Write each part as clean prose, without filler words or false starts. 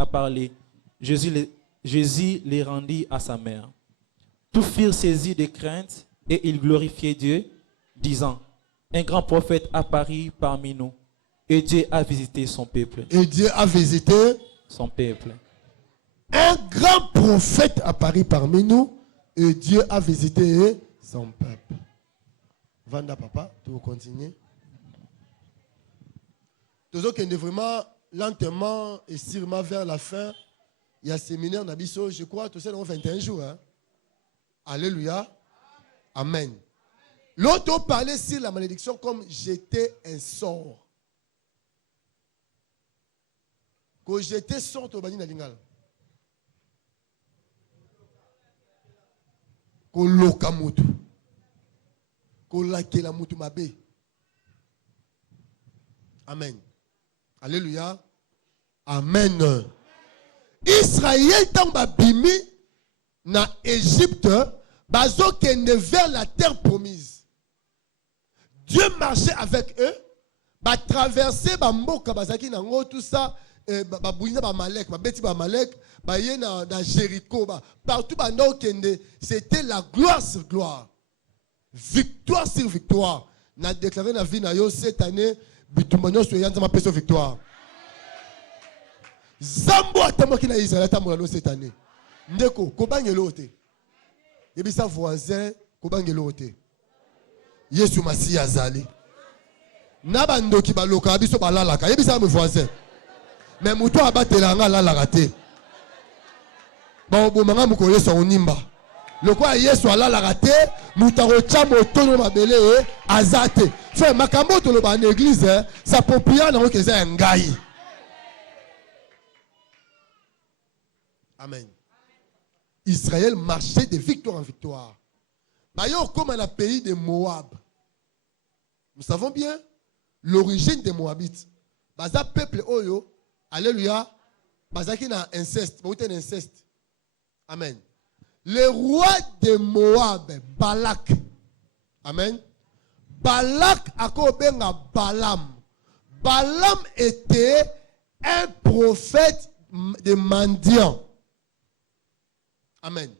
à parler, Jésus les rendit à sa mère. Tous furent saisis de crainte et ils glorifiaient Dieu, disant, un grand prophète apparut parmi nous et Dieu a visité son peuple. Et Dieu a visité son peuple. Un grand prophète apparut parmi nous et Dieu a visité son peuple. Vanda papa, tu veux continuer? Tous ceux qui sont vraiment lentement et sûrement vers la fin, il y a un séminaire Nabiso, je crois, tout ça dans 21 jours. Hein? Alléluia. Amen. L'autre parlait sur la malédiction comme j'étais un sort. Quand j'étais sort au bani na lingala. Quand loka mutu. Quand lakela mutu mabe. Amen. Alléluia. Amen. Israël tomba bimi na Égypte, bazo kende vers la terre promise. Dieu marchait avec eux, ba traverser ba mboka bazaki nango tout ça, ba bouina ba Malek, ba beti ba Malek, ba yena na Jéricho, partout ba no kende, c'était la gloire sur gloire. Victoire sur victoire. Na déclaré na vie na yo cette année, bitumbanyo so yanza ma peso victoire. Zambo atamoki na Israël atambola cette année. Ndeko kobangelo te. Yebisa voisin kobangelo te. Yesu Masi azali. Nabandoki baloka biso balalaka. Yebisa mo voisin. Mais muto abatela nga lalaka te. Ba bomanga muko Yesu onimba. Lokwa Yesu alalaka te, mutaro chamo tono mabele azate. Fait makambo to lo ba l'église, ça popia na okeza ngai. Amen. Israël marchait de victoire en victoire. D'ailleurs, comme dans le pays de Moab, nous savons bien l'origine des Moabites. Baza peuple oyo, alléluia, baza qui na inceste, un inceste. Amen. Le roi de Moab, Balak. Amen. Balak a kobenga Balaam. Balaam était un prophète de mendiant. Amen.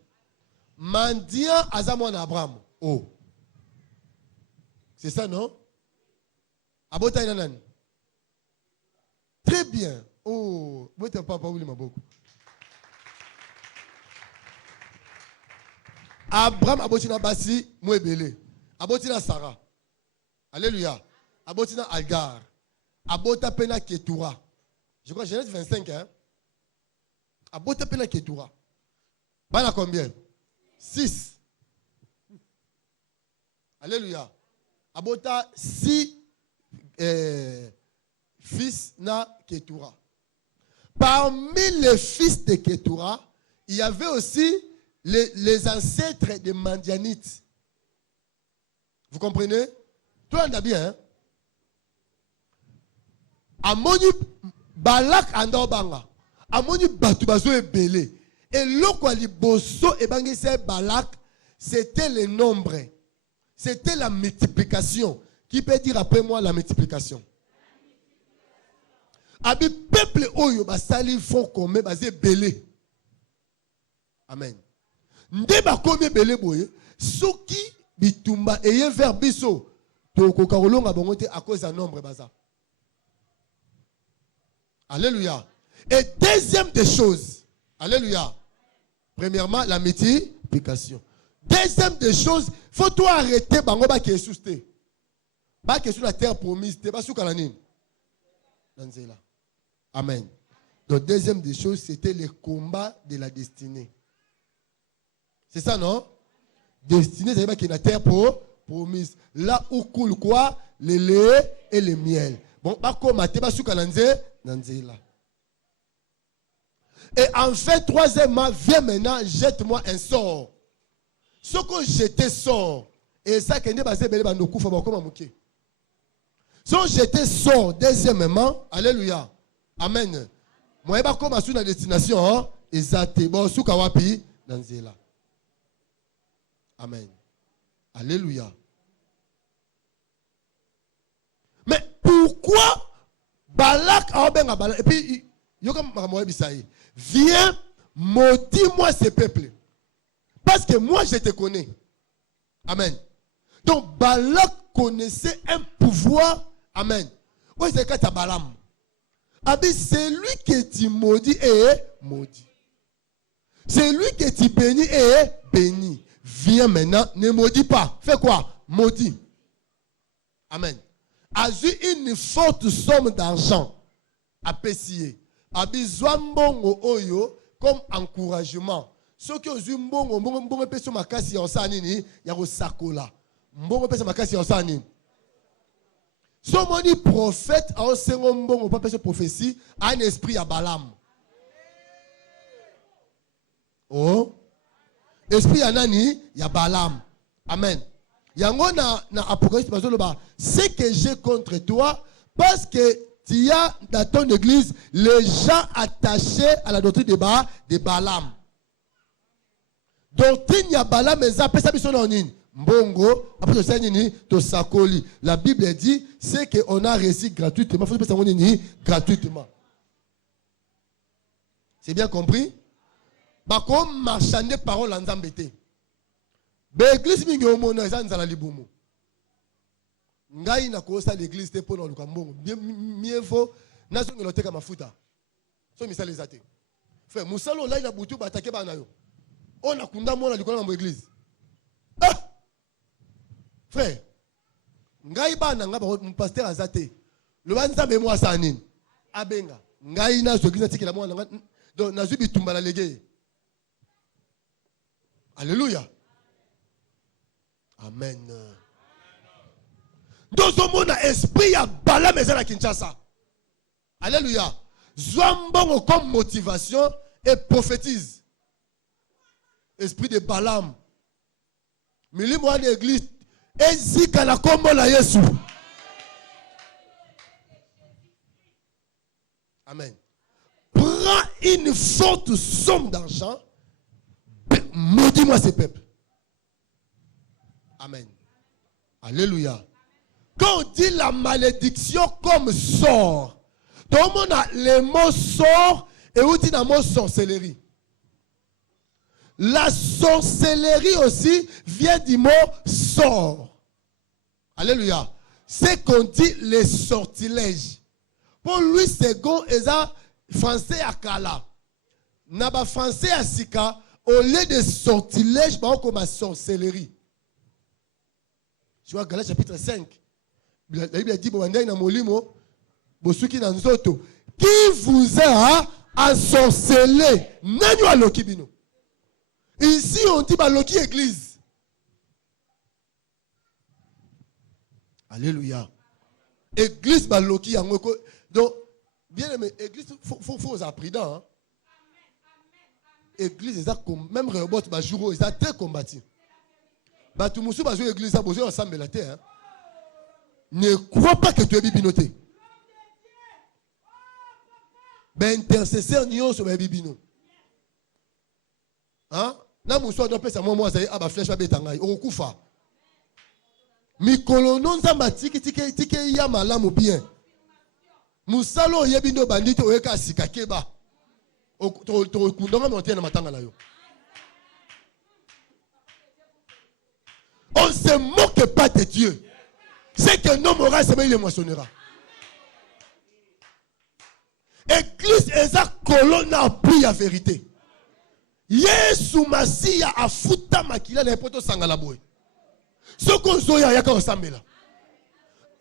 Mendiant azamon Abraham. Oh. C'est ça, non? Abota inanan. Très bien. Oh. Moi, t'as pas oublié ma beaucoup. Abraham abotina basi mwebele. Abotina Sarah. Alléluia. Abotina Algar. Abota pena Ketura. Je crois Genèse 25 hein. Abota pena Ketura. Bana combien? 6. Alléluia. Abota 6 fils na Ketura. Parmi les fils de Ketura, il y avait aussi les ancêtres des Mandianites. Vous comprenez? Tout le monde a bien. Hein? Amoni Balak andobanga. Amoni batubazo e belé. Et l'okwali bosso et bangise Balak, c'était le nombre. C'était la multiplication. Qui peut dire après moi la multiplication? Abi peuple oyo basali font comme basé belé. Amen. Ndeba comme belé boye, soki bitumba eye vers biso to ko karolonga bongote à cause d'un nombre baza. Alléluia. Et deuxième des choses, alléluia. Premièrement, la multiplication. Deuxième des choses, faut toi arrêter bango ba qui est sousté. Ba qui est sur la terre promise, te ba sou kalanine. Danzela. Amen. Donc deuxième des choses, c'était le combat de la destinée. C'est ça, non? Destinée, c'est qui est la terre promise. Là où coule quoi? Le lait et le miel. Bon, ba koma te ba sou kalanze, danzela. Et enfin, troisièmement, viens maintenant, jette-moi un sort. Ce que j'étais sort, et ça qui est basé sur le coup, faut comment mouké. Ce que j'étais sort, deuxièmement, alléluia, amen. Moi, je vais comme à la destination, et ça te bon, sous kawapi, dans zela. Amen. Alléluia. Mais pourquoi Balak a ben Balak et puis Viens, maudis-moi ce peuple. Parce que moi, je te connais. Amen. Donc, Balak connaissait un pouvoir. Amen. Oui, c'est quand Balaam. C'est lui que tu maudis et maudit. C'est lui que tu bénis et bénis. Viens maintenant, ne maudis pas. Fais quoi? Maudit. Amen. A eu une forte somme d'argent à payer. A besoin mbongo oyo comme encouragement. Ceux qui ont eu mbongo peso makasi ya osanini ya sakola. Mbongo peso makasi ya osanini. So moni prophète a osengo mbongo pa peso prophétie a un esprit à Balaam. Oh. Esprit ya nani ya Balaam. Amen. Yango na Apocalypse bazoloba, c'est que j'ai contre toi parce que tu as dans ton église les gens attachés à la doctrine de Balaam. Doctrine ya Balaam eza pesa biso na nini? Mbongo, après ça nini to sakoli. La Bible dit c'est que on a reçu gratuitement, faut pesa nini gratuitement. C'est bien compris? Ba comme marchander parole en Nzambete. L'église mingi omona eza nzala libumu. Ngai na kosa l'église te pona luka mbongo. Mieux vaut na so ngeloteka mafuta. So misala ezate. Frère, musalo là ina butu batake bana yo. On a kunda mona likona na église. Ah! Frère, ngai bana ngaba pasteur azate. Le banzambe mo asanini. Abenga. Ngai na so église tikela mona donc na zubi tumbala lege. Alléluia. Amen. Dans ce monde, esprit à Balaam et à Kinshasa. Alléluia. Zwambon comme motivation et prophétise. Esprit de Balaam. Mais moi l'église ezika la kombo la Yesu. Amen. Prends une forte somme d'argent. Maudis-moi ces peuples. Amen. Alléluia. Quand on dit la malédiction comme sort, tout le monde a le mot sort et on dit le mot sorcellerie. La sorcellerie aussi vient du mot sort. Alléluia. C'est qu'on dit les sortilèges. Pour lui, c'est go eza français à Kala. Naba français à Sika, au lieu de sortilèges, bah on comme sorcellerie. Tu vois, Galates chapitre 5. La Bible dit, qui vous a ensorcelé? Ici, on dit Baloki église. Alléluia. Église Baloki. Donc, bien aimé, église, il faut être prudent. Église, même Rebot, Bajuro, ils sont très combattus. Tout le monde va jouer l'église, ça besoin ensemble la terre. Ne crois pas que tu es bibinoté. Ben intercesseur nion sur bibino. Hein? Na muso do pesa moi ça aba flèche ba betangai okufa. Mikolo nonza matiki tike ya malamu bien. Musalo yebindo bandito oyeka sika keba. To kundonga monter na matanga na yo. On ne se moque pas de Dieu. C'est que non moral, c'est il émotionnera. Église est la colonne à plus la vérité. Yesu Masia a fouta makila na poto sangala boy. Ce qu'on soya yaka osambela.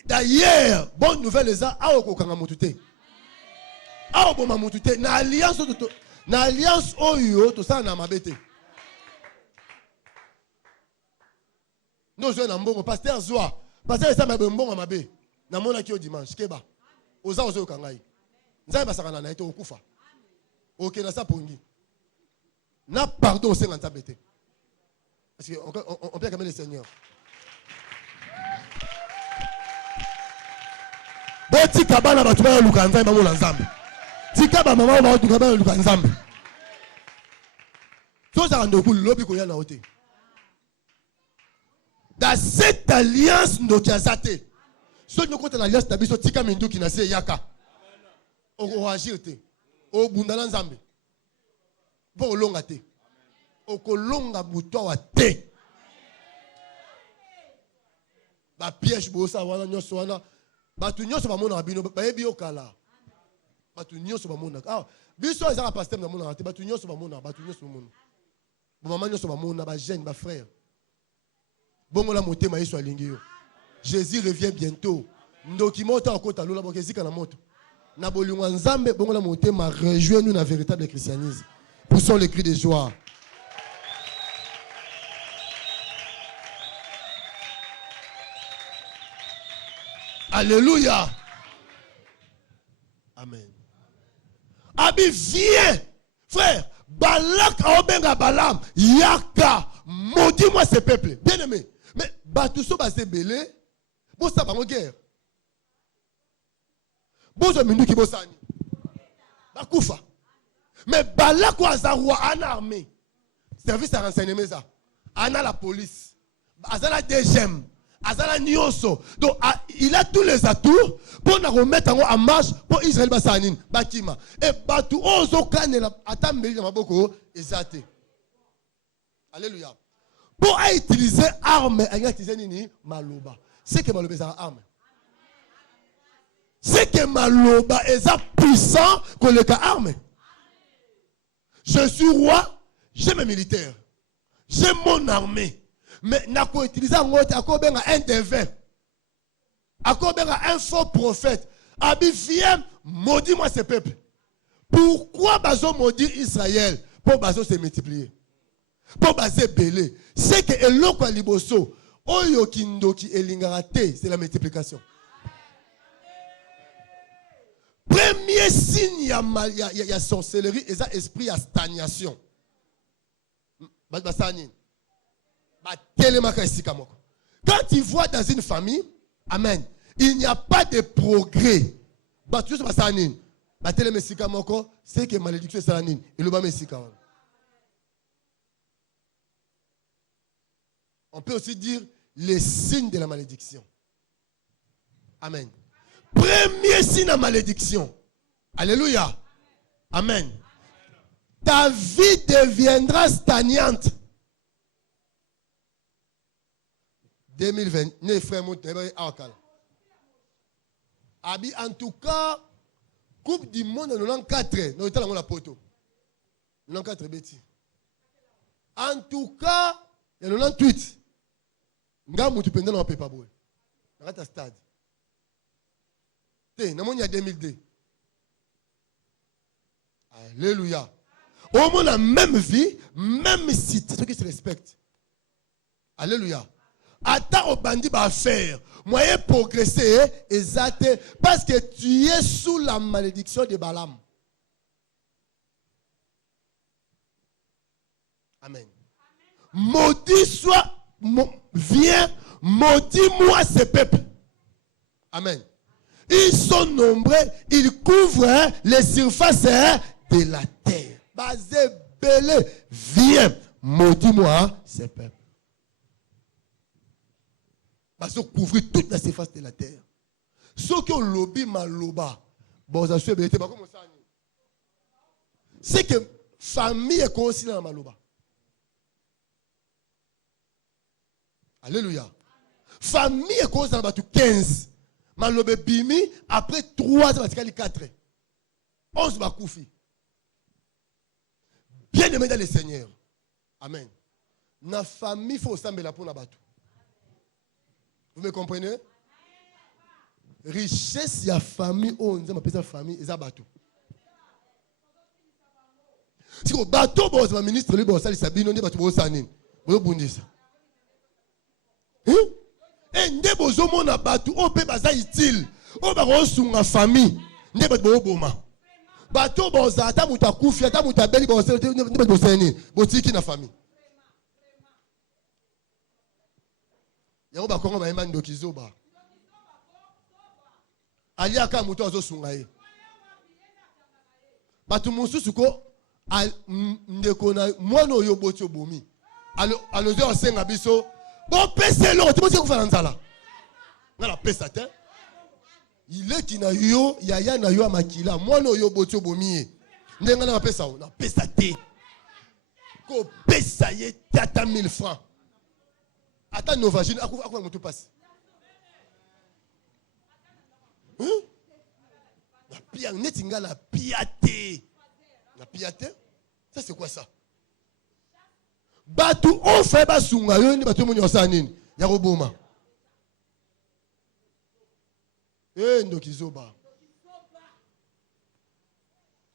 D'ailleurs, bonne nouvelle les a okokanga mutute. A oboma mutute na alliance oyo to ça na mabete. Nous sommes en bon pasteur Zoa. Pasteur ça m'a bon mabe. Na mona ki o dimanche keba. Oza ozo kangai. Nzai basakana na ete okufa. OK na ça pongi. Na pardon c'est nganta bete. Parce que on peut acclamer le Seigneur. Boti kabana batu ba luka nzai ba mola nzambe. Tikaba mama ba luka ba luka nzambe. Toza ndoku lobi ko ya na hote. Dans cette alliance, nous avons été. Si nous avons l'alliance, nous avons tika mindu qui n'a yaka. On va agir. O bundala nzambe. Bo longa te. Okolonga buto wa te. Ba piège bosa wana nyoso wana. Batu nyoso ba mona bino ba yebi okala. Batu nyoso ba mona. Ah, biso ezaka pasteur na mona te batu nyoso ba mona, batu nyoso ba mona. Bo mama nyoso ba mona, ba jeune, ba frère. Bongo la motema yeso alingi yo. Jésus revient bientôt. Ndoki mota okota lola bokezika na moto. Na bolingwa nzambe bongo la motema rejoint nous na véritable christianisme. Poussons les cris de joie. Alléluia. Amen. Abi, viens. Frère, Balak Aobenga Balam, Yaka, maudis-moi ce peuple. Bien aimé. Mais Batousso Basé Belé, bon ça va en guerre. Bon ça minou qui bossani. Bakoufa. Mais Balak ou Azaroua en armée. Service à renseignement ça. Ana la police. Azala DGM. Azala Nyoso. Donc il a tous les atouts pour nous remettre en marche pour Israël Bassanin. Bakima. Et Batou Ozo Kanela Atambeli na maboko ezate. Alléluia. Pour utiliser arme, il a utilisé nini maloba. C'est que maloba est arme. C'est que maloba est puissant que le cas arme. Je suis roi, j'ai mes militaires, j'ai mon armée. Mais n'a pas utilisé un devin. Un faux prophète. Abi, viens, maudis-moi ce peuple. Pourquoi Bazo maudit Israël? Pour Bazo se multiplier. Pour Bazo belé. C'est que Eloko Liboso, Oyo Kindoki Elingarate, c'est la multiplication. Premier signe, il y a sorcellerie et ça, esprit à stagnation. Quand tu vois dans une famille, amen, il n'y a pas de progrès. C'est que malédiction est la on peut aussi dire les signes de la malédiction. Amen. Premier signe de la malédiction. Alléluia. Amen. Ta vie deviendra stagnante. 2020, frère, en tout cas, Coupe du Monde en 94, nous avons la poto. 94 bêtis. En tout cas, il y a 98. Nous avons tout pendant pas boy. Dans un stade. Nous avons 2002. Alléluia. Au moins la même vie, même site, ceux qui se respectent. Alléluia. Attends au bandit va faire. Moyen progresser, exact. Parce que tu es sous la malédiction de Balaam. Amen. Maudit soit, viens, maudis-moi ce peuple. Amen. Ils sont nombreux, ils couvrent les surfaces de la terre. Basé belé, viens, maudis-moi ce peuple. Parce que couvrir toute la surface de la terre. Ceux qui ont lobby maloba, c'est que famille est considérée dans maloba. Alléluia. Famille est considérée dans 15. Maloba bimi, après 3 ans, 4. 11 bakoufi. Bien aimé dans le Seigneur. Amen. Na famille, il faut s'embêter pour la bateau. Vous me comprenez? Richesse, il y a famille, on appelle ça famille, et ça bateau. Si le bateau, le ministre, le boss, il s'habille, on dit bateau, on s'anime. Vous bondissez ça. Et ne bozo mon bateau, on peut pas ça utile. On va recevoir une famille. Ne bateau boma. Bateau boza, ata muta kufi, ata muta beli boza, ne bateau seni. Botiki na famille. Yango ba kongo ba imani ndokizoba. Ali aka muto azo sunga ye. Batu mususu ko ndeko na mwana oyo boti obomi. Alo zo senga biso. Bo pese lo, tu mose kufana nzala. Ngala pesa te. Il est qui na yo, yaya na yo amakila, mwana oyo boti obomi. Ndenga na pesa o, na pesa te. Ko pesa ye tata 1000 francs. Attends Novagine, akwa mutu passe. Hein? La pia netinga la piate. La piate? Ça c'est quoi ça? Batu on fait basunga yo ni batu munyo sanini. Ya roboma. Ndokizoba.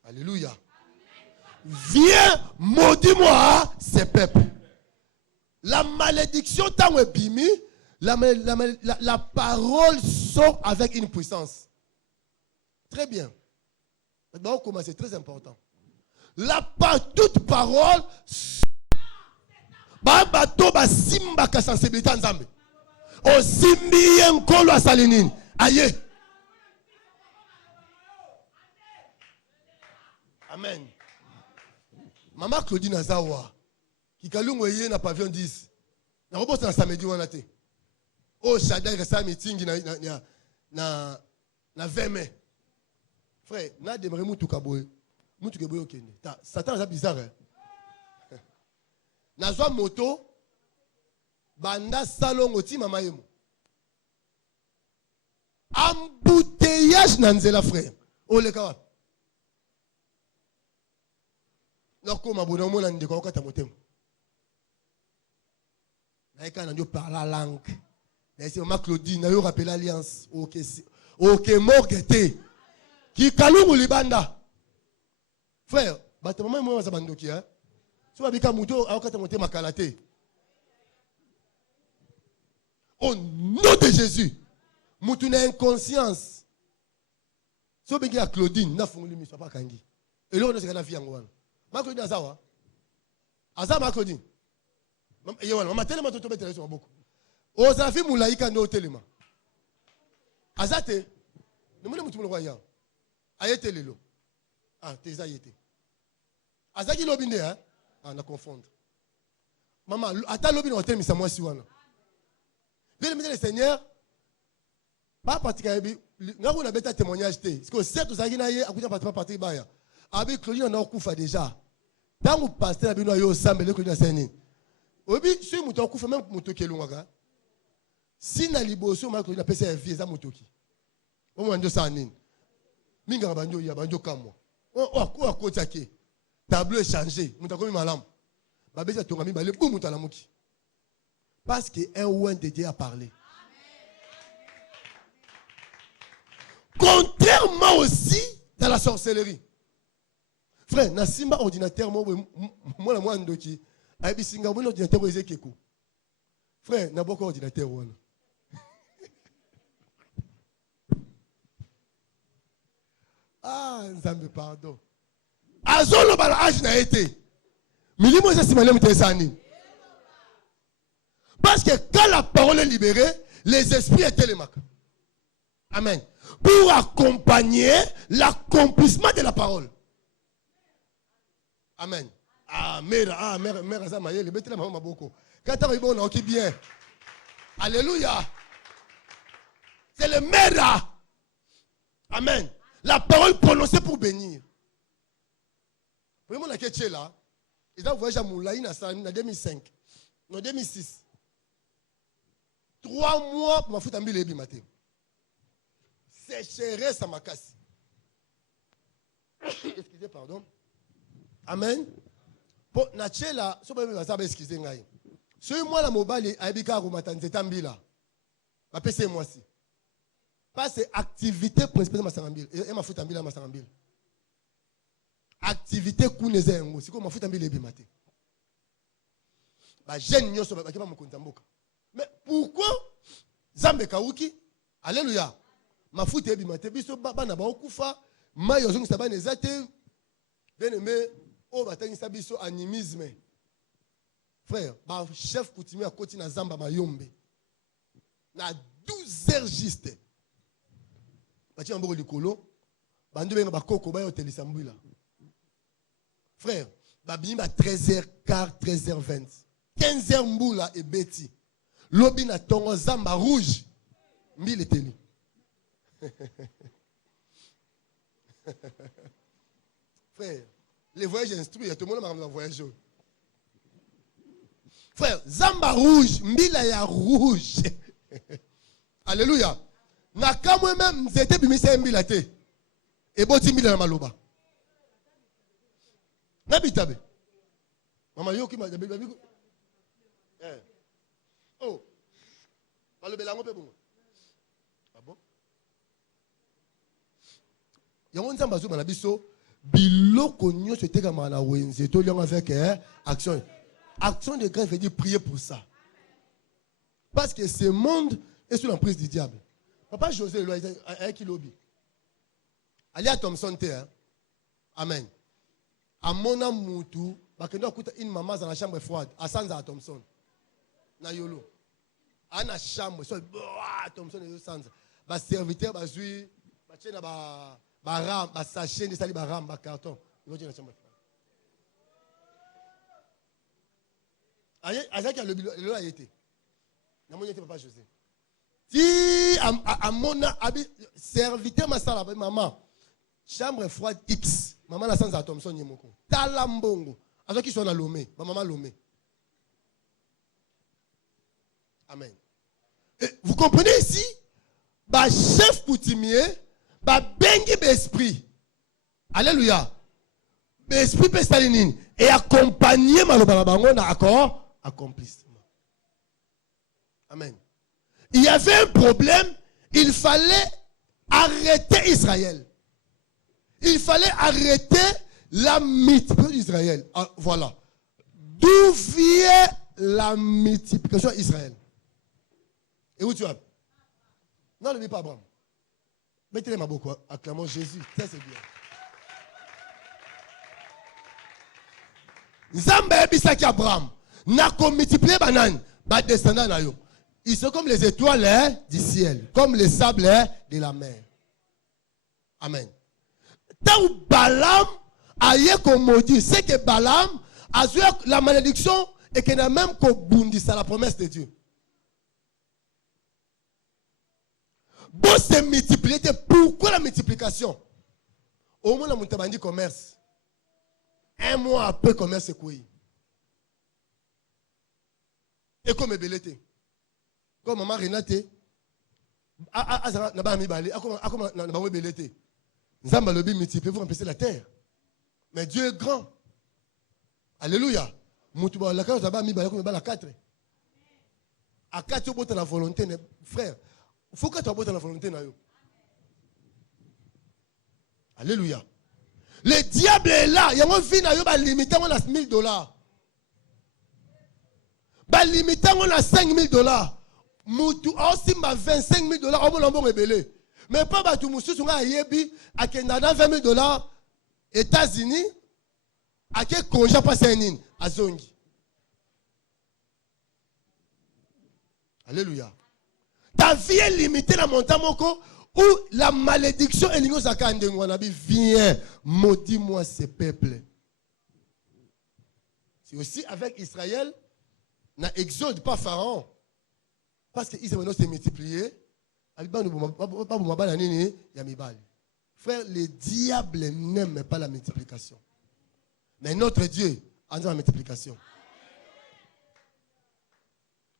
Alléluia. Viens, maudis-moi ces peuples. La malédiction tant ébimi, la parole sort avec une puissance. Très bien. Maintenant, on commence, c'est très important. Toute parole bato basimba ka sensibilité nzambe. O simbi enkolo asalinini. Aye. Amen. Maman Claudine Azawa qui kalungo yé na pavillon 10. Na robosa na samedi wana te. O Shaddai resa meeting na 20 mai. Frère, na demare mutu kaboye. Mutu keboye okende. Satan ça bizarre. Na zwa moto banda salongo ti mama yemo. Embouteillage na nzela frère. O le kawa. Nako mabona mona ndeko okata motema. Na eka na ndio parler la langue. Na esi mama Claudine na yo rappeler alliance. OK morgete. Ki kalungu libanda. Frère, bato mama mo za bandoki hein. Si vous avez muto okata motema kalate. Au nom de Jésus. Mutu na inconscience. So bengi ya Claudine na funguli miso pa kangi. Et là on se kana fi yango wana. Ma Claudine azawa. Aza ma Claudine. Yewana mama telema to betele so boko. O za fi mulaika ndo telema. Azate. Ne mona mutu mulwa ya. Ayete lelo. Ah, te ayete. Azaki lobinde hein. Ah, na confondre. Maman, ata lobi na hotel misa mwasi wana. Bien le Seigneur. Pas particulièrement. Ngako na beta témoignage te. Parce que certes ça na ye akuta pas partir baya. Abi Claudine na okufa déjà. Tangu pasteur na bino yo sambele Claudine seni. Obi si muto okufa même muto kelungaka. Si na liboso ma Claudine pesa vie za mutoki. Omo ndo sanini. Minga banjo ya banjo kamwa. O akota ke. Tableau est changé. Muta komi malam. Babeza tongami bale boum muta la muki. Parce que un ouin de Dieu a parlé. Contrairement aussi dans la sorcellerie. Frère, na simba ordinateur moi la moi ndoki. Aibi singa mon ordinateur o ezekeko. Frère, na boko ordinateur wana. Ah, nzambe pardon. Azolo bala âge na été. Milimo eza simale mutesani. Parce que quand la parole est libérée, les esprits étaient les marques. Amen. Pour accompagner l'accomplissement de la parole. Amen. Ah, mère, Azamaye, le bête la maman beaucoup. Quand tu as bon, on bien. Alléluia. C'est le mère. Amen. La parole prononcée pour bénir. Vraiment, la question là, ils ont voyagé à Moulaï en 2005, en 2006. 3 mois pour ma foutre en bille matin. Sécheresse à ma casse. Excusez, pardon. Amen. Pour Nachela, ce que je vais excuser. Ce moi la mobile a été matin, c'est un bille là. Ma PC moi aussi. Parce que activité principale de ma sangambil. Et ma foutre en bille à ma sangambil. Activité kouneze ngo. C'est comme ma foutre en bille matin. Bah jeune nyoso ba keba mokonza mboka. Mais pourquoi Zambe Kauki? Alléluia. Ma foute est bimate. Biso bana ba okufa. Mayo zongi sabane zate. Bien aimé. O batangi sabiso animisme. Frère, ba chef coutumier à côté na Zamba Mayombe. Na 12 heures juste. Bati amboko likolo. Bandu benga bakoko ba hotel Sambula. Frère, ba bimba 13h15, 13h20. 15h mboula et beti. Lobi na tongo Zamba rouge. Mille teli. Frère, Les voyages instruits, tout le monde m'a voyagé. Frère, Zamba rouge, Mbila rouge. Alléluia. Naka moi-même, c'était bimisa Mbila te. Et bon, 10 000 dans Maloba. N'habitabe. Maman, yo qui m'a dit, oh, Maloba, là, on peut bon. Ah bon? Il y a un Zamba rouge, Manabiso. Biloko nyo se teka mana wenze to lion avec action. Action de grâce veut dire prier pour ça. Parce que ce monde est sous l'emprise du diable. Papa José le avec qui lobby. Ali à Thompson te. Amen. À mona mutu, bakendo kuta une maman dans la chambre froide, à Sanza à Thompson. Na yolo. Ana chambre so Thompson et Sanza. Ba serviteur ba zui, ba tchena ba baram, sachet de sali baram, carton. Ils vont chambre. Azaki a le a été. Na mon papa José. Si à mon serviteur ma sala maman. Chambre froide X. Maman la sans à Thompson Yemoko. Talambongo. Azaki sont à Lomé, ma maman Lomé. Amen. Et vous comprenez ici? Ba chef coutumier ba bengi l'esprit. Alléluia. L'esprit peut s'aligner et accompagner maloba bango na accord accomplissement. Amen. Il y avait un problème, il fallait arrêter Israël. Il fallait arrêter la multiplication d'Israël. Ah, voilà. D'où vient la multiplication d'Israël? Et où tu vas? Non, ne vis pas Abraham. Mettez-les ma beaucoup, acclamons Jésus. Ça, c'est bien. Zambé bisaki Abraham. N'a qu'on multiplié banan, ba descendant na yo. Ils sont comme les étoiles du ciel, comme les sables de la mer. Amen. Tant que Balaam a eu comme maudit, c'est que Balaam a joué la malédiction et qu'il n'a même qu'au bondi, c'est la promesse de Dieu. Bon, c'est multiplié. Pourquoi la multiplication? Au moins, on a dit commerce. Un mois après, commerce est quoi? Et comme belleté. Comme maman Renate. N'a mis balé. Comme n'a pas belleté. Nzamba le bi multiplié pour remplacer la terre. Mais Dieu est grand. Alléluia. Moutuba la case là-bas mis balé comme la 4. À 4 tu as la volonté, frère. Il faut que tu aies la volonté. Alléluia. Le diable est là. Il y a un vie qui va limiter à $1,000. Va limiter à $5,000. Moutou aussi ma $25,000 au moins rebelle. Mais pas batou moussou sur un yebi à Kendana $20,000 États-Unis à quel congé passer nin à Zongi. Alléluia. Ta vie est limitée dans mon temps où la malédiction est limitée à Kandengwanabi. Viens, maudis-moi ces peuples. C'est aussi avec Israël, n'a Exode, pas Pharaon. Parce qu'Israël s'est multiplié. Frère, le diable n'aime pas la multiplication. Mais notre Dieu a la multiplication.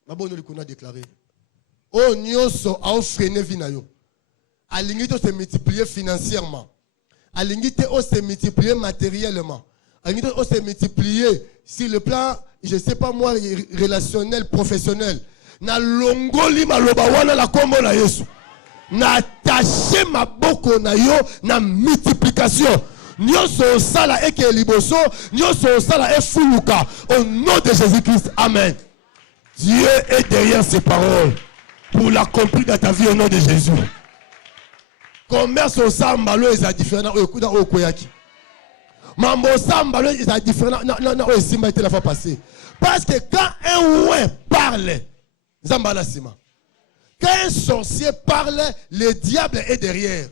Ma bonne nous a déclaré. Oh, nyoso a freiné vinayo. A l'ingité se multiplier financièrement. A l'ingité se multiplier matériellement. A l'ingité se multiplier sur le plan, je ne sais pas moi, relationnel, professionnel. Na longoli maloba wana la kombo na Yesu. Na attaché ma boko na yo na multiplication. Nyoso sala eke liboso, nyoso sala e fuluka. Au nom de Jésus-Christ, amen. Dieu est derrière ces paroles pour l'accomplir dans ta vie au nom de Jésus. Commerce au sambalo est différent au koyaki. Mambo sambalo est différent non au simba était la fois passée. Parce que quand un ouin parle, zambala sima. Quand un sorcier parle, le diable est derrière.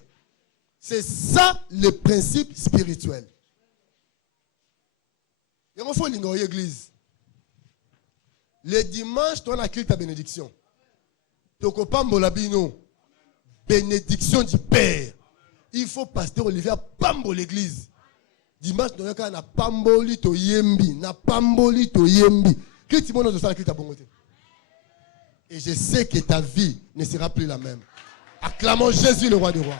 C'est ça le principe spirituel. Il faut l'ignorer l'église. Le dimanche, tu as ta bénédiction. Toko pambolabino. Bénédiction du Père. Il faut pasteur Olivier pambo l'église. Dimanche, nous avons na pamboli to yembi. Na pamboli to yembi. Que tu m'as dit ça, que tu as bon. Et je sais que ta vie ne sera plus la même. Acclamons Jésus, le roi des rois.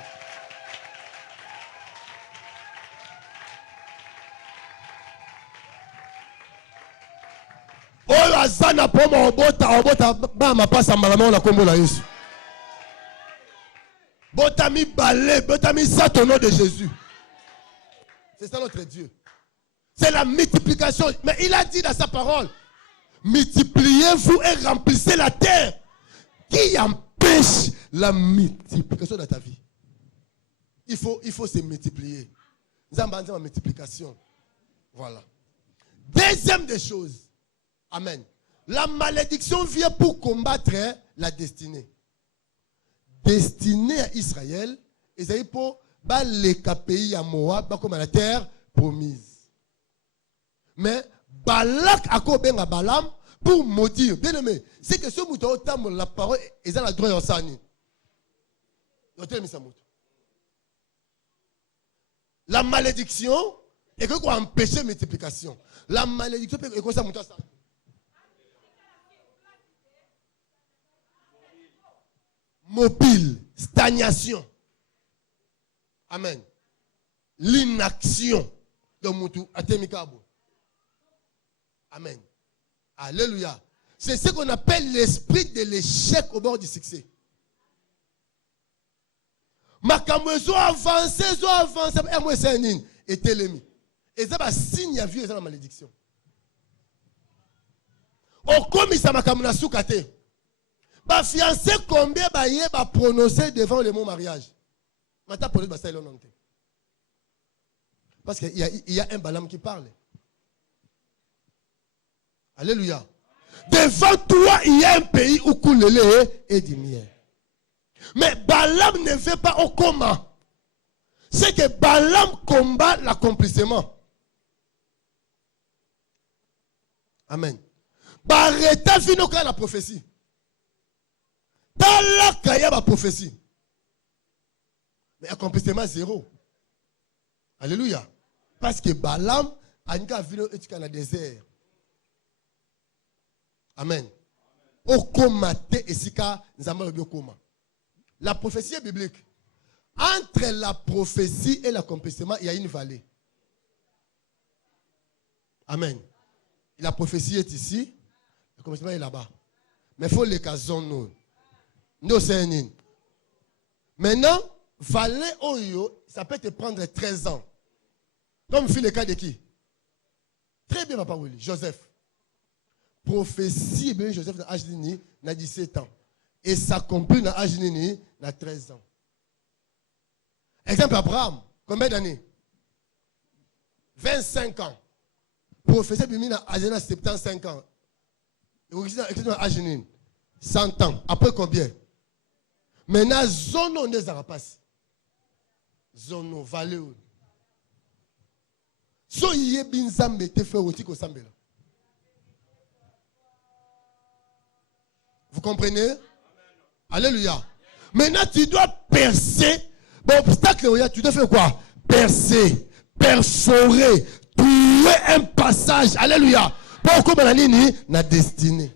Oh, la zana pomo obota ba ma passa malama na kombo la Yesu. Botami balé, botami ça au nom de Jésus. C'est ça notre Dieu. C'est la multiplication. Mais il a dit dans sa parole, multipliez-vous et remplissez la terre. Qui empêche la multiplication de ta vie? Il faut se multiplier. Zamba la multiplication. Voilà. Deuxième des choses. Amen. La malédiction vient pour combattre la destinée. Destinée à Israël, et c'est pour les pays à Moab, comme la terre promise. Mais Balak a kobenga Balaam pour maudire. Bien aimé, c'est que ce mouton la parole est dans la droite en sani. La malédiction est que quoi empêcher la multiplication. La malédiction est que ça mouton ça. Mobile, stagnation. Amen. L'inaction de Moutou Atemikabo. Amen. Alléluia. C'est ce qu'on appelle l'esprit de l'échec au bord du succès. Makamwezo avancé, et moi c'est un et télémi. Et ça va signe à vie et ça la malédiction. Au commis ça makamuna soukate. Ba fiancé combien ba yé ba prononcer devant le mot mariage. Mata pour ba ça parce qu'il y a un Balaam qui parle. Alléluia. Devant toi, il y a un pays où coule le lait et du miel. Mais Balaam ne veut pas au coma. C'est que Balaam combat l'accomplissement. Amen. Barreta vino ka la prophétie. Dans la kaya la prophétie. Mais accomplissement zéro. Alléluia. Parce que Balaam a une vino et dans le désert. Amen. La prophétie est biblique. Entre la prophétie et l'accomplissement, il y a une vallée. Amen. La prophétie est ici, l'accomplissement est là-bas. Mais il faut les casons nous. Nous, c'est un. Maintenant, vallée Oyo, ça peut te prendre 13 ans. Comme fait le cas de qui? Très bien, papa Willy. Joseph. Prophétie, bien Joseph dans l'âge d'Ini, n'a 17 ans. Et s'accomplit dans l'âge d'Ini, n'a 13 ans. Exemple, Abraham, combien d'années? 25 ans. Prophétie, bien dans l'âge d'Ini, 75 ans. Et vous dites dans l'âge d'Ini, 100 ans. Après combien? Maintenant, zono ne zarapas. Zono, valeur. So yé binzambe te fait aussi ko sambela. Vous comprenez? Alléluia. Maintenant tu dois percer. Bon obstacle tu dois faire quoi? Percer, perforer, trouver un passage. Alléluia. Pour comme la nini na destinée.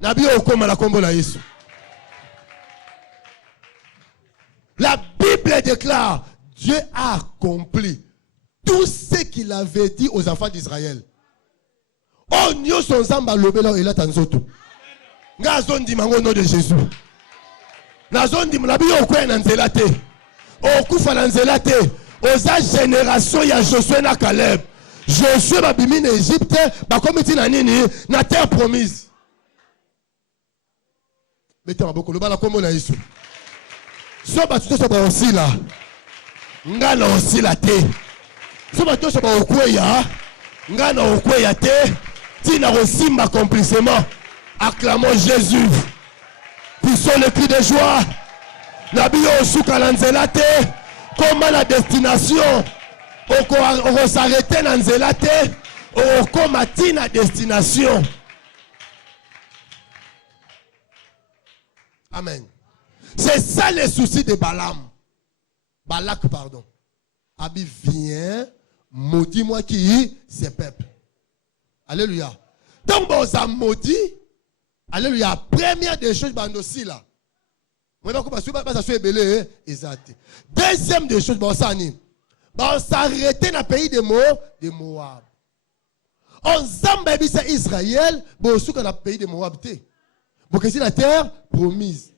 Na bio comme la combo la Yesu. La Bible déclare Dieu a accompli tout ce qu'il avait dit aux enfants d'Israël. Oh, nous sommes en lobelo et là tanzoto. Nga zone di mango nom de Jésus. La zone di mlabi okwe na nzela te. Okufa na nzela te. Oza génération ya Josué na Caleb. Josué ba bimi na Égypte ba komiti na nini na terre promise. Mettez ma boko lo bala komo na Yesu. So ba tuto so ba osila. Nga na osila te. So ba tuto so ba okweya. Nga na okweya te. Tina rosimba accomplissement. Acclamons Jésus. Poussons le cri de joie. Nabio Osuka Lanzelate. Comment la destination? On va s'arrêter dans Lanzelate. On combattit la destination. Amen. C'est ça le souci de Balaam. Balak, pardon. Abi vient maudis-moi qui ces peuples. Alléluia. Donc, vous avez maudit. Alléluia. Première des choses, aussi là. Deuxième des choses, on s'arrêter dans le pays de Moab. On s'embête à Israël, on s'arrête dans le pays de Moab. Parce que c'est la terre promise.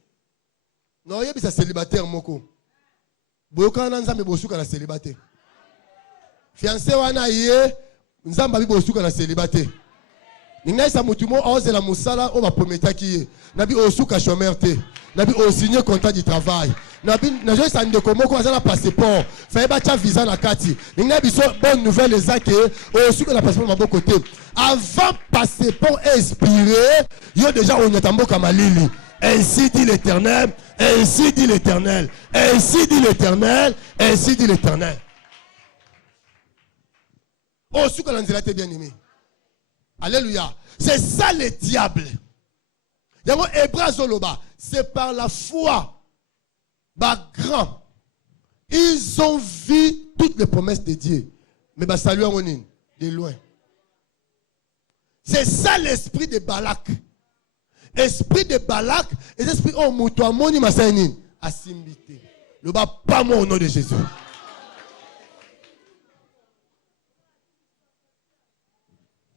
Non, il y a des célibataires. Beaucoup de gens sont célibataires. Fiancé, nous avons célibataire. Ningai sa mutumo ose la musala o ba prometa ki nabi osuka chômeur te nabi o signer contrat de travail nabi na jo sa ndeko moko azala passeport fa ba cha visa na kati ningai biso bonne nouvelle les ake osuka na passeport maboko te avant passeport expiré yo déjà on yatambo kamalili. Ainsi dit l'Éternel, ainsi dit l'Éternel, ainsi dit l'Éternel, ainsi dit l'Éternel. Osuka na nzela te bien aimé. Alléluia. C'est ça le diable. C'est par la foi. Grand. Ils ont vu toutes les promesses de Dieu. Mais salut de loin. C'est ça l'esprit de Balak. Esprit de Balak. Et l'esprit oh moutoua moni masainin. Asimbité. Le bas pas moi au nom de Jésus.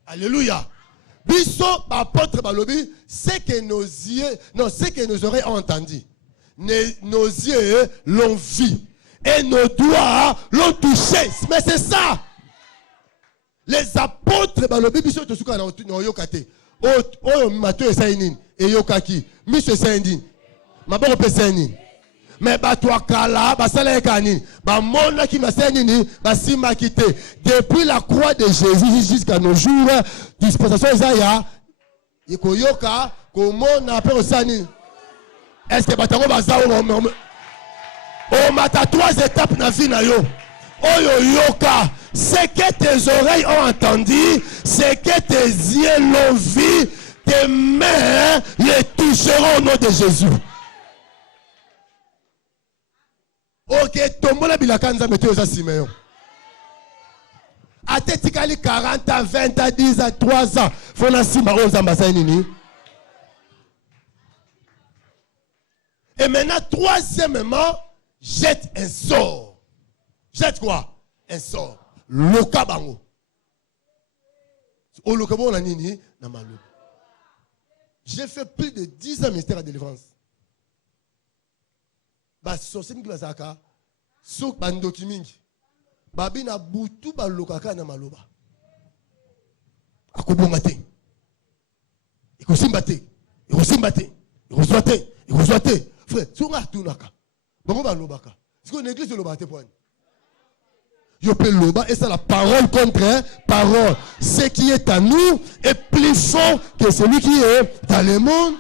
Alléluia. Bisso, apôtre Balobi, c'est que nos yeux, non, c'est que nos oreilles ont entendu. Nos yeux l'ont vu. Et nos doigts l'ont touché. Mais c'est ça. Les apôtres Balobi, bisso, te souka na yokate. Oh, mato esainin. Et yokaki. Miso esainin. Maboko pesainin. Mais toi kala basala ekani ba mona ki masenini basima kité depuis la croix de Jésus jusqu'à nos jours dispensation Isaïa ikoyoka komona pe osani est-ce que batango bazao o mata trois étapes na vie na yo oyo yoka c'est que tes oreilles ont entendu c'est que tes yeux l'ont vu tes mains les toucheront au nom de Jésus. Ok, tombola bilakanza mettez aux Siméon. Atetikali 40 ans, 20 ans, 10 ans, 3 ans. Fona simba 11 ans, basainini. Et maintenant, troisièmement, jette un sort. Jette quoi? Un sort. Lokabango. Au lokabo, on a nini? J'ai fait plus de 10 ans ministère de délivrance. Sorcier qui va zaka sok bandoki mingi babi na butu balokaka na maloba akobonga te ikosimba te frère songa tunaka bango balobaka siko l'église loba te point yo pe loba et ça la parole contre parole ce qui est à nous est plus fort que celui qui est dans le monde.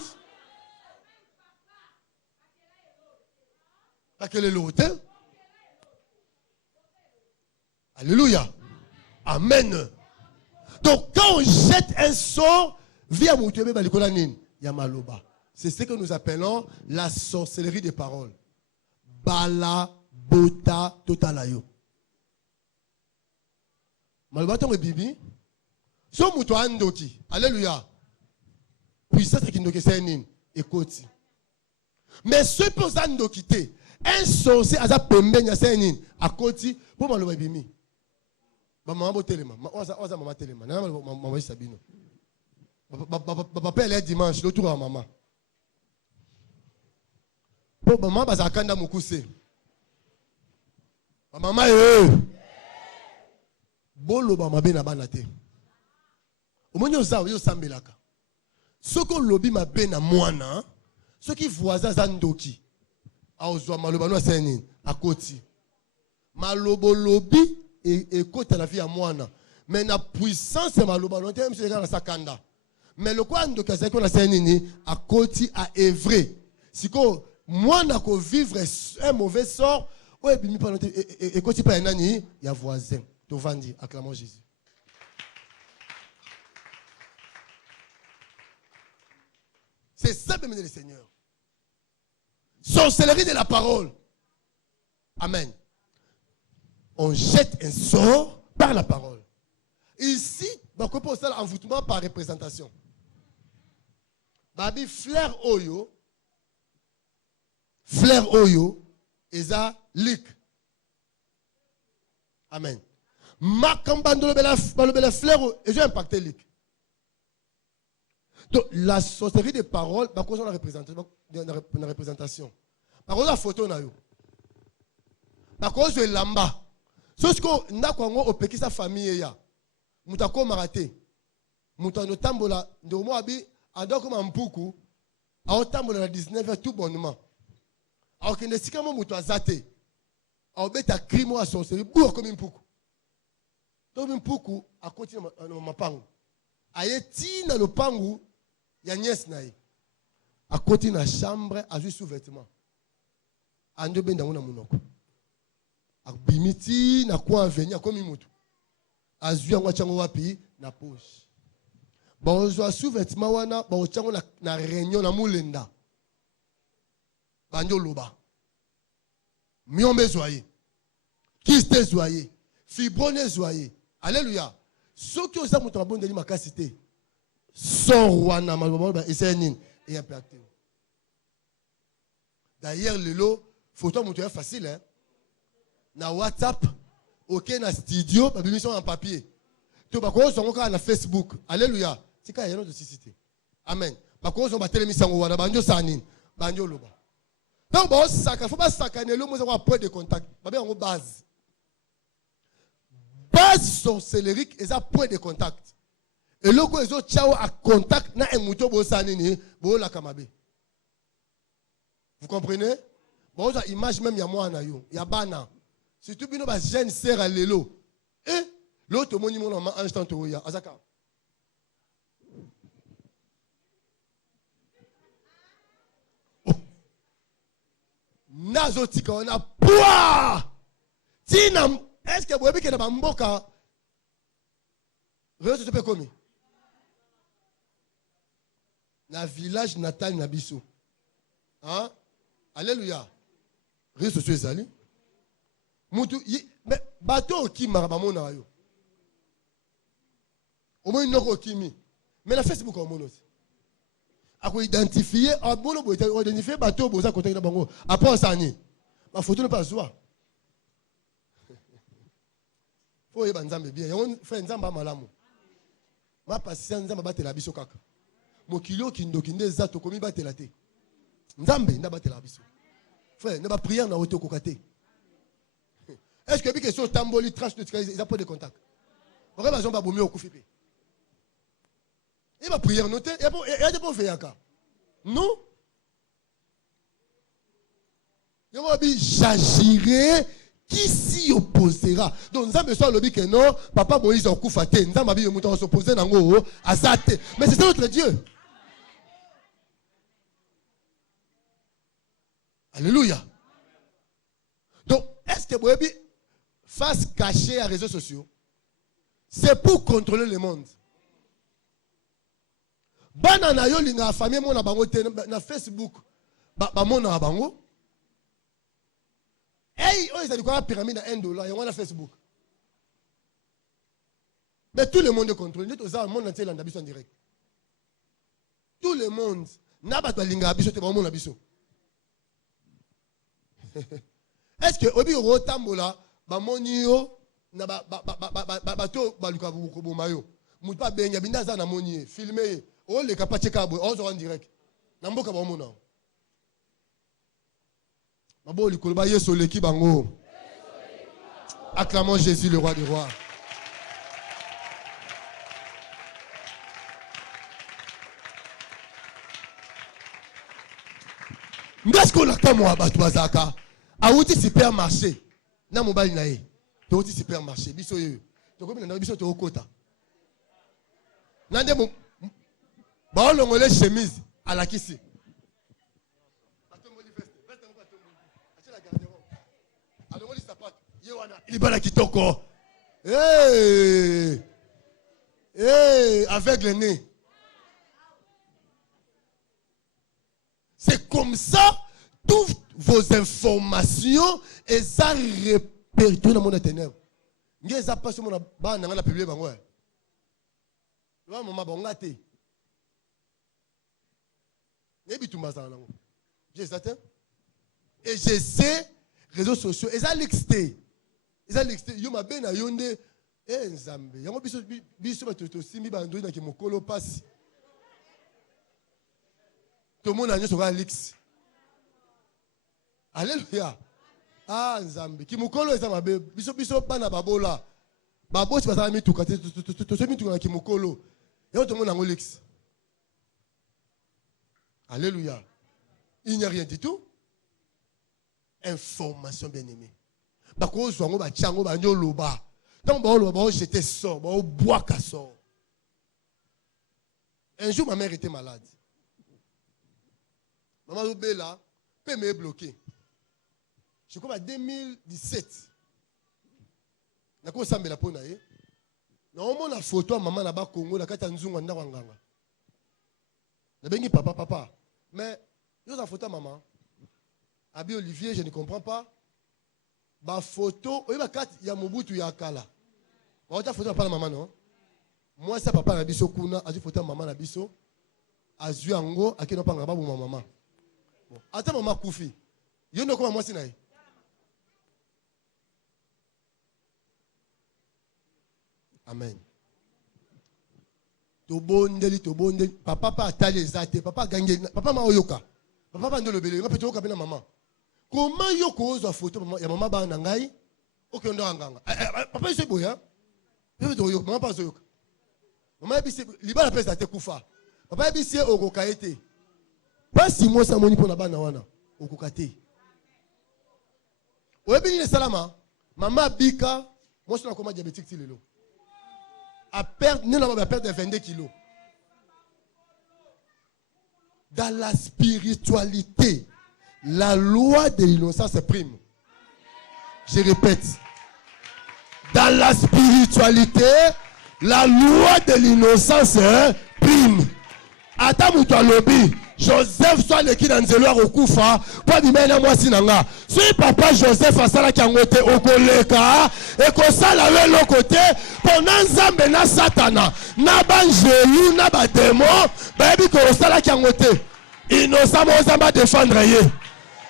À quel est le hôtel? Alléluia. Amen. Donc quand on jette un sort, via Moutouébé Balikolanine, Yamaloba. C'est ce que nous appelons la sorcellerie des paroles. Bala, Bota, Totalayo. Maloba ton bibi. So Moutou Andoki. Alléluia. Puissance qui nous enseigne et côté. Mais ce pour Andokité. Un sorcier a pembe nya senin à côté pour maloba bimi maman botelema oza maman telema na maman sabino papa elle est dimanche le tour à maman pour maman bazakanda mukuse maman bolo mabe na bana te omonyo za yo sambelaka soko lobi mabe na mwana soki voisin zandoki aozwa maloba no seni akoti malobo lobi et kota la vie à mwana mais na puissance maloba no te monsieur na sakanda mais le quoi ndo kaza ko na seni ni akoti a œuvrer siko mwana ko vivre un mauvais sort o ebimi pa no te et koti pa nani ya voisin to vandi acclamons Jésus. C'est ça bien le Seigneur. Sorcellerie de la parole. Amen. On jette un sort par la parole. Ici, on peut poser l'envoûtement par représentation. Babi fleur oyo, eza lik. Amen. Makambando le fleur, et j'ai impacté lik. Donc, la sorcellerie des paroles, bah, quoi, on a une représentation. Par contre, la photo, na yo. Par contre, je lamba. Ce qu'on a au Pékin, sa famille, ya. Moutako maraté. Moutano tambola, de moi, abi, adoko mampuku, a tambola na 19h tout bonnement. Alors qu'il ne s'y qu'à moutou azate. A beta crime à sorcellerie, bourre comme un poukou. Donc, un poukou, a continué ma pangu. Aye na le pangu, ya nièce naï. A côté na chambre, a juste sous-vêtement. Ando ben dans monoko. A bimiti na quoi venir comme imutu. A zui en wachango wapi na poche. Bon zo sous-vêtement wana, bon chango na réunion na mulenda. Banjo loba. Miombe zoye. Kiste zoye. Fibrone zoye. Alléluia. Ceux qui osent monter la bonne de l'imacacité. Sors wana malbaba et c'est nin et impacté. D'ailleurs le lot photo monter facile hein. Na WhatsApp, OK na studio, ba mission en papier. To ba ko so ko na Facebook. Alléluia. C'est quand il y a une société. Amen. Ba ko so ba télémission wana banjo sanin, banjo loba. Donc ba saka, faut pas sakaner le mo so point de contact. Ba bien en base. Base sorcellerique et ça point de contact. Et le ko ezo chao à contact na emuto bo sanini, bo la kamabe. Vous comprenez? Bon, ça image même ya moi na yo, ya bana. Surtout bino ba jeune sœur à lelo. Eh, l'autre moni mon ange tanto ya azaka. Nazotika on a poids. Tina, est-ce que vous avez que na mboka réseau se peut comme na village natal na biso. Hein? Alléluia. Réseau sociaux ezali. Mutu mais bateau qui marabamona yo. Au moins noko kimi. Mais la Facebook au moins aussi. A ko identifier a bono bo identifier bateau boza côté na bango. Après ça ni. Ma photo ne pas joie. Faut yeba nzambe bien. On fait nzamba malamu. Ma patience nzamba batela biso kaka. Mokilo kindokinde za to komi batela te. Nzambe nda batela biso. Frère, ne pas prier na auto kokate. Est-ce que quelque chose tamboli trash de ils a pas de contact. On va pas bomber au koufipe. Il va prier noter et il y a des bons faire non. Il va dire j'agirai qui s'y opposera. Donc ça me soit le que non, papa Moïse en koufate, ça m'a dit mouton s'opposer nango à ça. Mais c'est ça notre Dieu. Alléluia. Donc est-ce que vous avez face cachée à réseaux sociaux, c'est pour contrôler le monde. Banana yo linga famille mon na bango na Facebook ba mon na bango. Hey, oh ils ont quoi pyramide à $1 et on a Facebook. Mais tout le monde est contrôlé, tout ça le monde entier en habitation direct. Tout le monde n'a pas de linga habitation te ba mon habitation. Est-ce que obi rotambola ba monio na ba to ba luka bu mayo mutu pa benya binda za na monie filmer o le kapache kabo o zo en direct na mboka ba mona mabo likolo ba yeso leki bango acclamons Jésus le roi des rois. Est-ce qu'on a comme moi ba bazaka a outi supermarché na mobile na ye to outi supermarché biso yo to ko na biso to okota nande mo ba olongole chemise à la kisi atomoli veste veste ngo atomoli achela garderon alongoli sapato ye wana libala kitoko avec le nez. C'est comme ça toutes vos informations et ça répercute dans le monde des ténèbres. Nge za pas mon ba na publier bango. Wa mama bonga te. Nebi tumba ça nango. J'ai ça. Et je sais réseaux sociaux, et ça l'exté. Et ça l'exté, yo ma ben na yonde nzambe. Yango biso batoto simi bandoi na ki mokolo passe. Tout le monde a sur Alix. Alléluia. Ah, Nzambe. Qui mukolo eza mabe. Biso bana babola. Babo si basala mituka te to mituka ki mukolo. Et tout le monde a Alix. Alléluia. Il n'y a rien du tout. Information bien-aimée. Bako zongo ba chango ba nyolo ba. Donc ba jeter sort, ba bois ka sort. Un jour ma mère était malade. Maman Bella, peut me bloquer. Je crois en 2017. Je suis allé à la pona. Je suis la photo de maman là-bas au Congo, je suis allé à la papa. Mais je suis la photo de maman. Abi Olivier, je ne comprends pas. La photo, il y a Mobutu Yakala. Je suis la photo de maman, non? Moi, c'est papa Nabiso Kuna, je suis photo de maman Nabiso. Azu Ango, à qui n'a pas de maman. Attends, maman Koufi. You know comment moi c'est. Amen. Tobondeli. Papa pas atali zate. Papa gagné. Papa ma oyoka. Papa pas ndolo bele. Papa oyoka bena maman. Comment yoko ozo photo maman ya maman ba nangai? Oke ndo anganga. Papa c'est boya. Maman pas oyoka. Maman bisi libala pesa te kufa. Papa bisi okoka ete. Pas si moi ça moni pour la bana wana okukate. Oyebi ni salama maman bika moi je suis comme diabétique ti lelo. A perdre ne la perdre 22 kilos. Dans la spiritualité, la loi de l'innocence prime. Je répète. Dans la spiritualité, la loi de l'innocence prime. Attends, toi lobby. Joseph soit le qui dans le okufa pas du même moi sinanga si papa Joseph a sala ki angote okoleka et ko sala we le côté pendant nzambe na satana na banjelu na ba démon ba bi ko sala ki angote innocent mo zamba défendre ye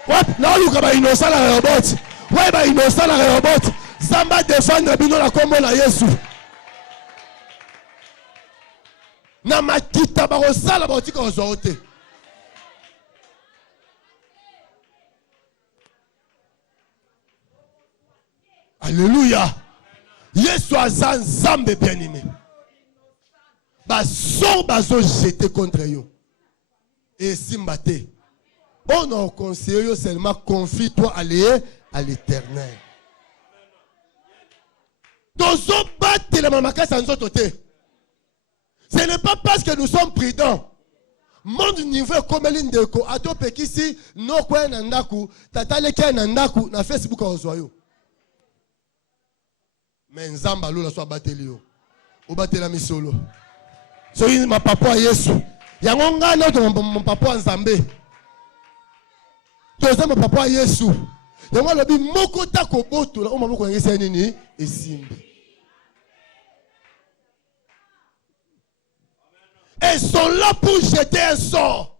what na luka ba innocent la robot ouais ba innocent la robot zamba défendre bino la kombo na Yesu na makita ba ko sala ba tika ozote. Alléluia. Yesu azan zambe bien-aimé. Baso bazo jeté contre yo. Et simbate. On a conseillé seulement confie-toi à l'Éternel. Tozo batte la mamaka sanzo toté. Ce n'est pas parce que nous sommes prudents. Monde niveau comme l'indeko ato pekisi no kwa nandaku tatale kia nandaku na Facebook ozoyo. Mais nzamba lula so bateli yo. O batela misolo. So yi ma papa Yesu. Yango ngana to mon papa nzambe. To za ma papa Yesu. Yango lobi moko tako boto la o maboko ngese nini esimbi. Ils sont là pour jeter un sort.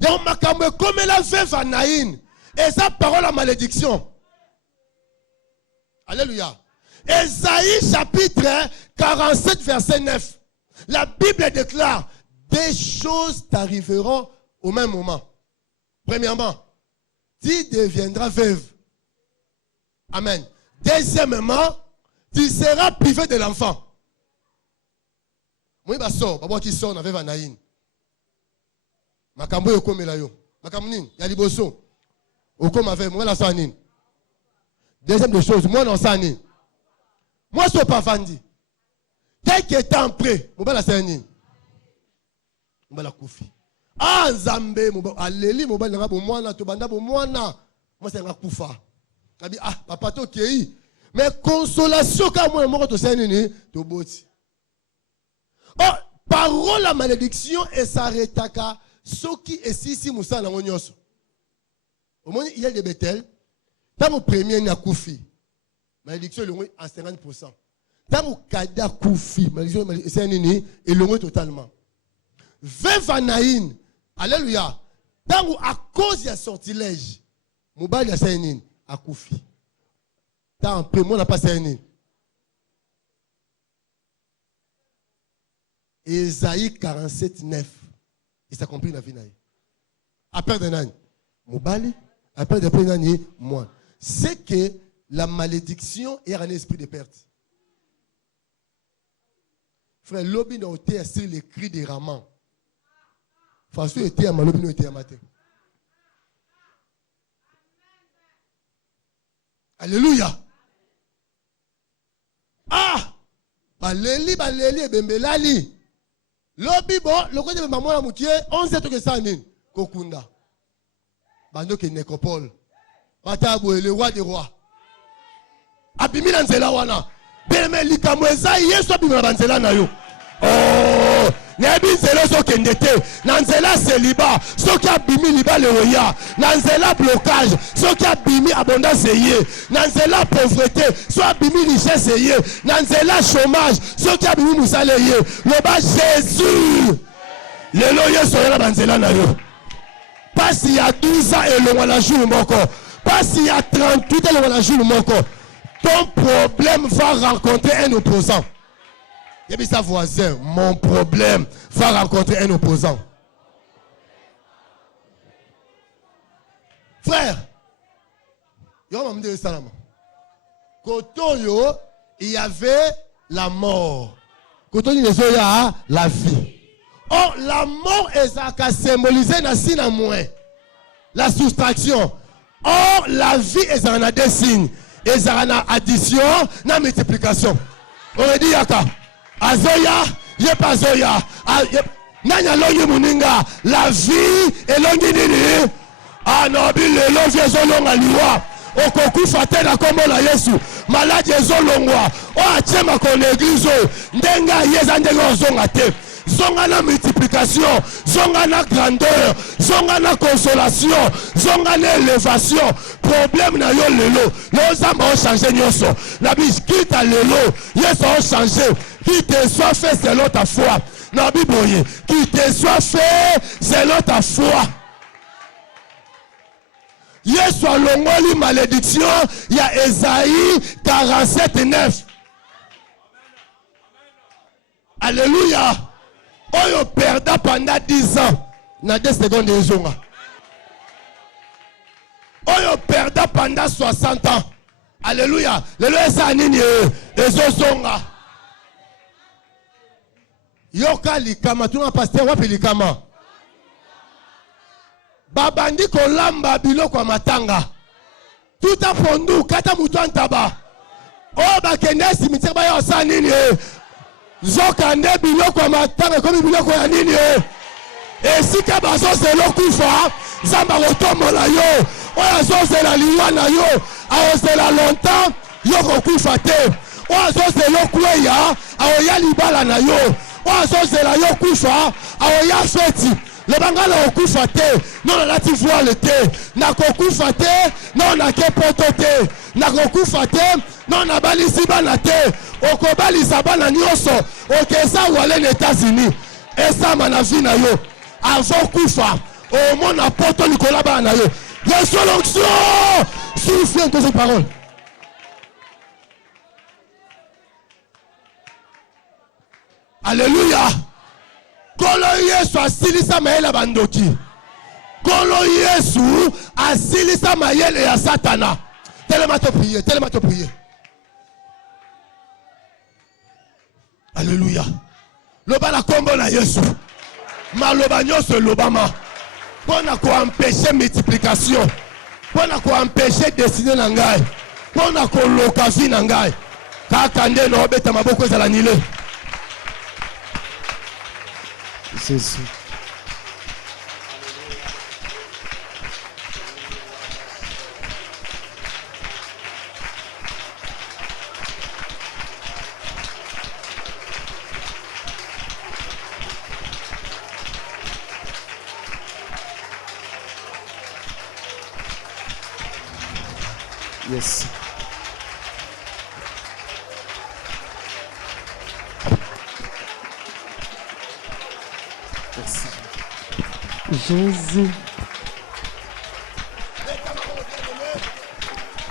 Yango makamwe comme la veuve Anaïn. Et sa parole à malédiction. Alléluia. Ésaïe chapitre 47 verset 9. La Bible déclare des choses t'arriveront au même moment. Premièrement, tu deviendras veuve. Amen. Deuxièmement, tu seras privé de l'enfant. Moi, je sors. Papa qui sort, on veuve Anaïn. Makambo yoko melayo. Makamnin, yaliboso. Oko ma veuve, moi la sanin. Deuxième des choses, moi non sanin. Moi, je ne suis pas vendu. Quelques temps après, je vais la saigner. Je vais la koufi. Ah, Nzambe, alléli, je vais la moana, tu banda moana. Moi, c'est un koufa. Je dis, ah, papa, tu es mais consolation, quand moi, je suis tu boti. Oh, parole à malédiction, et ça retaka, ce qui est si moussa na ngonyos. Au moins, il y a des Bethel. Dans mon premier, il y a koufi. malédiction est à 50%. Tant que Kada Koufi, malédiction, c'est est totalement. Vevanaïn, alléluia. Tant à cause de sortilège, Moubali a Sénin, à Koufi. Tant après, moi, n'a pas Sénin. Ésaïe 47, 9. Il s'est compris dans la vie. Après d'un an, Moubali, après d'un an, moi. C'est que la malédiction est un esprit de perte. Frère, l'obi n'a été sur les cris des ramans. Façon était à l'obi n'a été à matin. Alléluia. Ah! Baleli, bembelali. L'obi bon, le côté de maman la moutier, on sait que ça n'est Kokunda. Bando qui est nécropole. Batabou le roi des rois. Abimi na nzela wana. Beme likamweza yesu abimi na nzela na yo. Oh, nebi nzela so kendete. Na nzela célibat, so ki abimi liba le roya. Na nzela blocage, so ki abimi abondance ye. Na nzela pauvreté, so abimi richesse ye. Na nzela chômage, so ki abimi musale ye. Loba Jésus. Lelo yesu ya na nzela na yo. Pas s'il y a 12 ans et le la jour moko. Pas s'il y a 38 ans et le jour moko. Ton problème va rencontrer un opposant. Et puis sa voisin, mon problème va rencontrer un opposant. Frère, Kotoyo, il y avait la mort. Kotoyo, il y a la vie. Or, la mort est symbolisée dans moins. La soustraction. Or, la vie est en des signes. Et en addition, na multiplication. On dit yaka. Azoya, yepa zoya. Nanya longi muninga. La vie est longi nini. Anobi le longi ezolonga liwa. Okoku fate na kombo la Yesu. Malade ezolongwa. O achema kon église. Ndenga yeza ndenga ozonga te. Zonga na multiplication, zonga na grandeur, zonga na consolation, zonga na élévation. Problème na yo lelo, nos âmes ont changé nyoso. La biche quitte à lelo, yes ont changé. Qui te soit fait selon ta foi. Na biboye, qui te soit fait selon ta foi. Yes soit longoli malédiction, il y a Ésaïe 47, 9. Alléluia. Oyo perda pendant 10 ans. Na 2 secondes de zonga. Oyo perda pendant 60 ans. Alléluia. Lelo esa nini ezo zonga. Yoka likama tuna pasteur wapi likama. Babandi kolamba biloko ya matanga. Tuta pondu kata mutu antaba. O bakende cimetière ba yo sa nini Zokande biloko matanga komi biloko ya nini esika bazo zelo kufa zamba kotombola yo oya zo zela liwa na yo aozela longtemps yo kokufa te oya zo zelo kweya aoya libala na yo oya zo zela yo kufa aoya feti lebangala okufa te non alati voile te nakokufa te non nakepoto te nakokufa te non nabalisi bana te okobalisa bana nyonso okeza wale na États-Unis esama na vie na yo avant kufa omona poto likola bana na yo résurrection souffle de ces paroles. Alléluia. Kolo Yesu asilisa mayele bandoki. Kolo Yesu asilisa mayele ya Satana. Tellement te prier, tellement te prier. Alléluia. Loba la kombo na Yesu. Maloba nyonso lobama. Pona ko empêcher multiplication. Pona ko empêcher destiner na ngai. Pona ko loka vie na ngai. Kaka nde no beta maboko za la nile. Jésus. Yes. Jésus.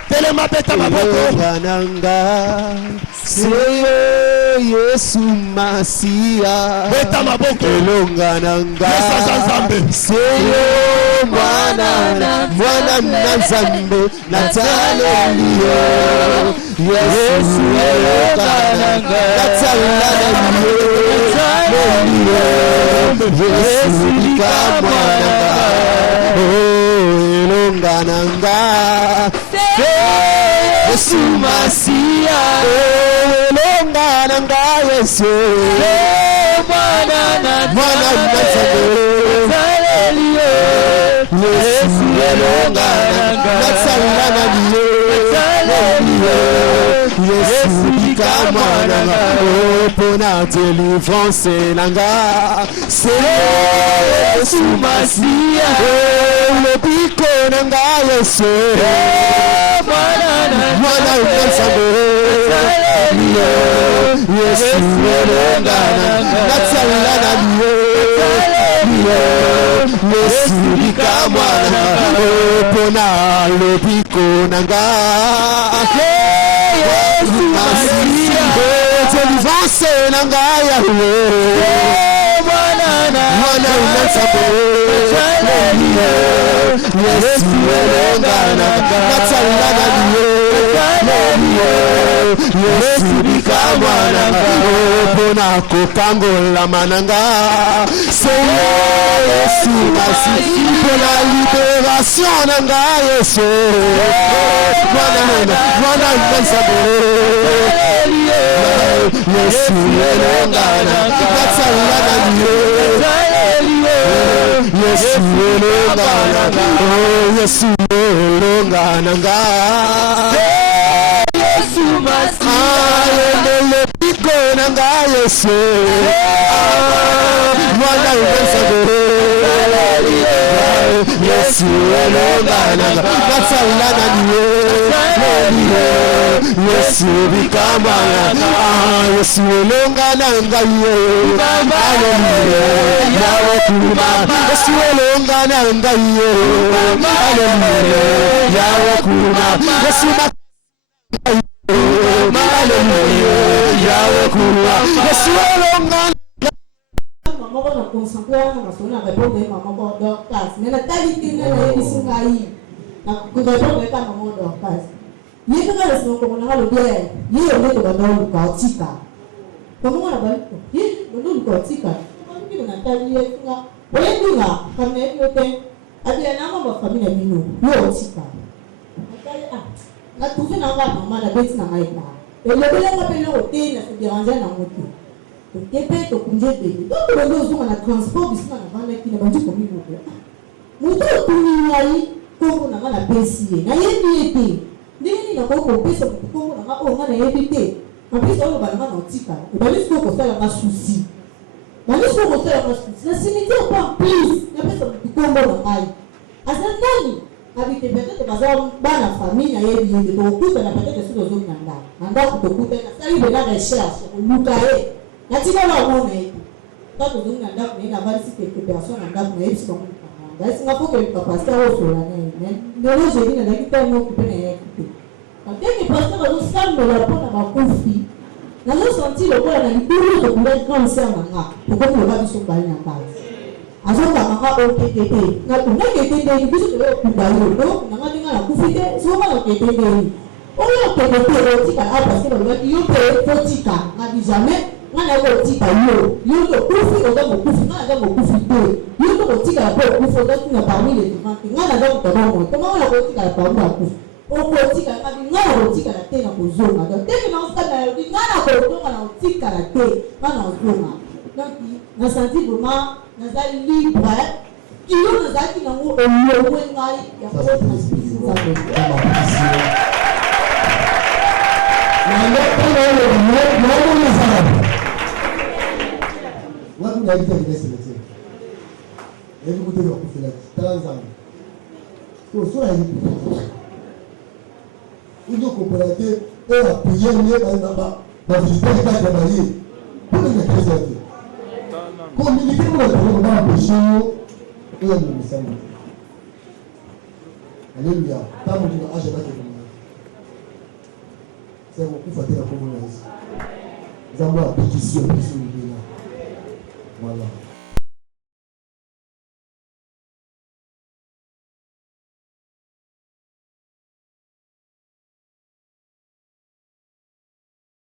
Telema beta maboko. Elongananga. Seyo Yesu Masia. Beta maboko. Elongananga. Seyo mwana Nzambe. Natalelio. Yesu elongananga. Natalelio. Yesu likamwananga. Elongananga. Yesu Masia, elongananga Yesu, mwana Nzambe, Yesu elongananga, Yesu likamwananga, pona délivrance nanga, c'est Yesu Masia, le biko nanga Yesu. Mwana Nzambe, Yesu elongananga, natalelana Yesu likamwananga, pona lobiko nanga, Yesu Masia, délivrance nanga Yahweh, mwana Nzambe, Yesu elongananga, natalelana Yesu likamwananga, pona kokangola mananga, c'est Yesu Masia, pona libération nanga Yesu, mwana Nzambe, Yesu elongananga, natalelana Yesu elongananga, Yesu elongananga. Nanga Yesu, mwana Nzambe, Yesu elongananga, natalelana Yesu likamwananga, Yesu elongananga, hallelujah, Yahweh kuma, Yesu elongananga, hallelujah, Yahweh kuma, Yesu maman on a concentré on a répondu maman Dorcas mais la qualité de la émission là na répondre pas maman Dorcas il est quand même comme on a le bien il est au lieu de la norme quantique comment on a dit il le norme quantique on dit on a dit là on est là comme les autres a bien na ma famille mino quantique na trouvé na maman la bête na maïka et le bel appelé au thé na se déranger na moto to kepe to kunje bébé donc le dos on a transport bis na vanda qui na bandu comme moto moto to ni ngai ko na na pesi na yebi ete ndeni na ko pesa ko na ko na yebi te en plus on va na tika et ba lisko ko sala ma souci ba lisko ko sala ma souci na cimetière pas plus na pesa ko na ngai azandani habite peut-être bana famille na yebi ete ko kuta na peut-être sur zo nanda ko kuta na sali de la recherche lukae na tika la mona ete tant que nanda ko na va si quelques personnes nanda ko yebi so est-ce qu'il faut que le pasteur soit là mais le je dis na kita no ko na yebi quand que pasteur va s'ambe la pona ma kufi na zo senti le quoi na likuru ko le cancer nanga ko ko va biso bali na kazi azoka maka OTTT na kuna KTT biso ko kubali do na ngadinga na kufite so ma KTT oyo KTT otika a parce que le yo pe otika na di jamais na ko otika yo to kufi o da mo kufi na da mo kufi to yo to otika po kufi o da na parmi les différents na da ko ba mo to ma na ko otika pa mo kufi o ko otika na di na ko otika na te na ko zonga donc te na oska na di na ko zonga na otika na te na zonga donc na senti vraiment na libre qui nous a dit non au moins ngai ya ko na spisi za ko na le pole le sana watu na ile ile sisi hebu kutoka kufila tanzania so hivi ndio coopérative et appuyer les ba visiter les cas de Marie pour les chrétiens communiquer pour le problème de péché Il y a le message. Alléluia. Pas mon Dieu, je vais te demander. C'est mon coup fatigué à comment on a dit. Nous avons la pétition, voilà.